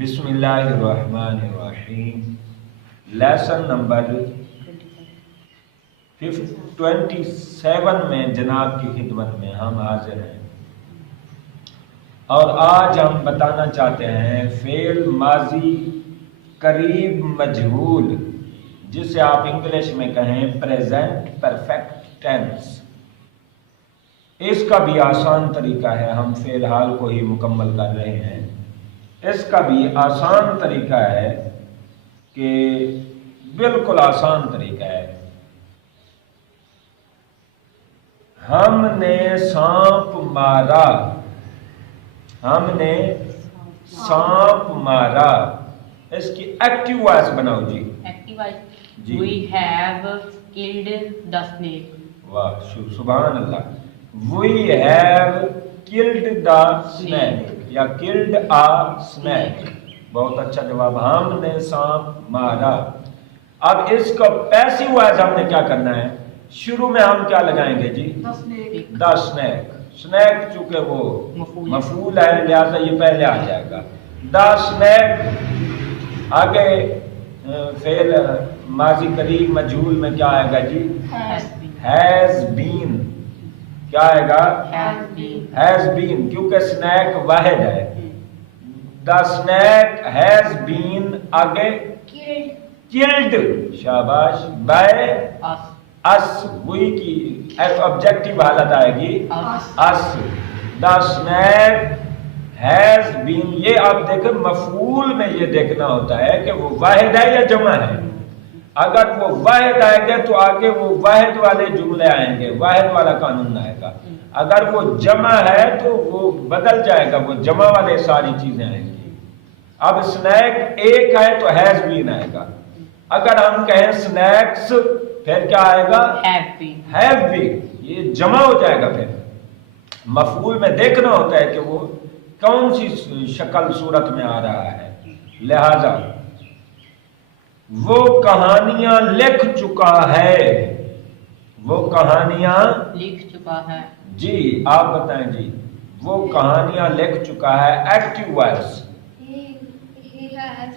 بسم اللہ الرحمن الرحیم. لیسن نمبر 27 میں جناب کی خدمت میں ہم حاضر ہیں، اور آج ہم بتانا چاہتے ہیں فعل ماضی قریب مجہول، جسے آپ انگلش میں کہیں پریزنٹ پرفیکٹ ٹینس. اس کا بھی آسان طریقہ ہے، ہم فعل حال کو ہی مکمل کر رہے ہیں. اس کا بھی آسان طریقہ ہے کہ بالکل آسان طریقہ ہے. ہم نے سانپ مارا، ہم نے سانپ مارا. اس کی ایکٹیو وائس بناؤ جی. جی. We have killed the snake. واہ سبحان اللہ. We have killed the snake یا killed a snake. بہت اچھا جواب. ہم نے سانپ مارا. اب اس کو پیسیو وائز ہم نے کیا کرنا ہے؟ شروع میں ہم کیا لگائیں گے جی؟ the snake. snake چونکہ وہ مفعول ہے لہذا یہ پہلے آ جائے گا. the snake. آگے فعل ماضی قریب مجہول میں کیا آئے گا جی؟ has been. کیا آئے گا؟ has been. کیونکہ snake واحد ہے. the snake has been آگے killed. شاباش. by us. وہی کی ایک آبجیکٹیو حالت آئے گی us. the snake has been. یہ آپ دیکھیں مفعول میں یہ دیکھنا ہوتا ہے کہ وہ واحد ہے یا جمع ہے. اگر وہ واحد آئے گا تو آگے وہ واحد والے جملے آئیں گے، واحد والا قانون آئے گا. اگر وہ جمع ہے تو وہ بدل جائے گا، وہ جمع والے ساری چیزیں آئیں گی. اب سنیک ایک ہے تو ہیز بین آئے گا. اگر ہم کہیں سنیکس پھر کیا آئے گا؟ Have been. یہ جمع ہو جائے گا. پھر مفعول میں دیکھنا ہوتا ہے کہ وہ کون سی شکل صورت میں آ رہا ہے. لہذا وہ کہانیاں لکھ چکا ہے. وہ کہانیاں لکھ چکا ہے. جی آپ بتائیں جی. وہ کہانیاں لکھ چکا ہے. Active voice. He has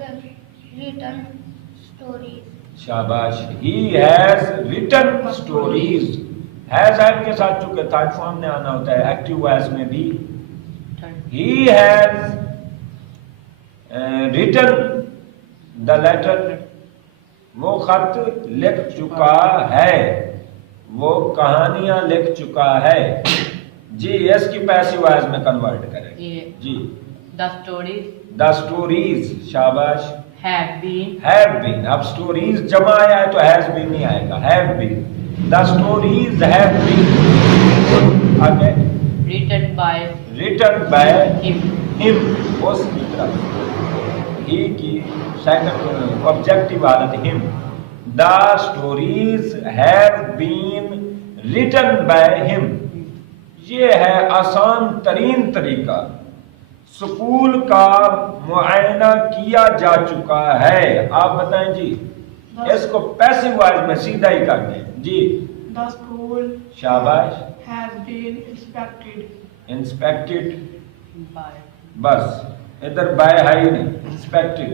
written stories. شاباش. He has written stories. has app کے ساتھ چونکہ تھرڈ فارم میں آنا ہوتا ہے ایکٹیو وائس میں بھی. He has written the letter. وہ خط لکھ چکا ہے. وہ کہانیاں لکھ چکا ہے. جی اس کی پیسیو وائس میں کنورٹ کریں جی. The stories. the stories. شاباش. have been. have been. اب stories جمع آیا ہے تو has been نہیں آئے گا. have been. the stories have been. آگے written by. written by him. him. اس کی طرف he کی سیکنڈ آبجیکٹیو حالت him. the stories have been written by him. یہ ہے آسان ترین طریقہ. سکول کا معائنہ کیا جا چکا ہے. آپ بتائیں جی. اس کو پیسیو وائز میں سیدھا ہی کر دیں جی. The school شاباش. has been inspected. Inspected. by. بس ادھر بائے ہے ہی نہیں. انسپیکٹڈ.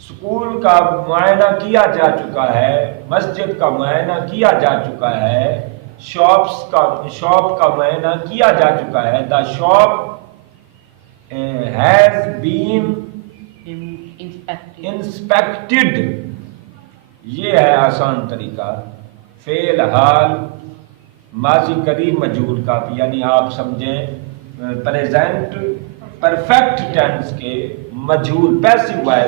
سکول کا معائنہ کیا جا چکا ہے. مسجد کا معائنہ کیا جا چکا ہے. شاپ کا معائنہ کیا جا چکا ہے. the shop has been inspected. یہ ہے آسان طریقہ فعل حال ماضی قریب مجہول کا، یعنی آپ سمجھیں پریزنٹ پرفیکٹ ٹینس کے مجہول پیسیو وائز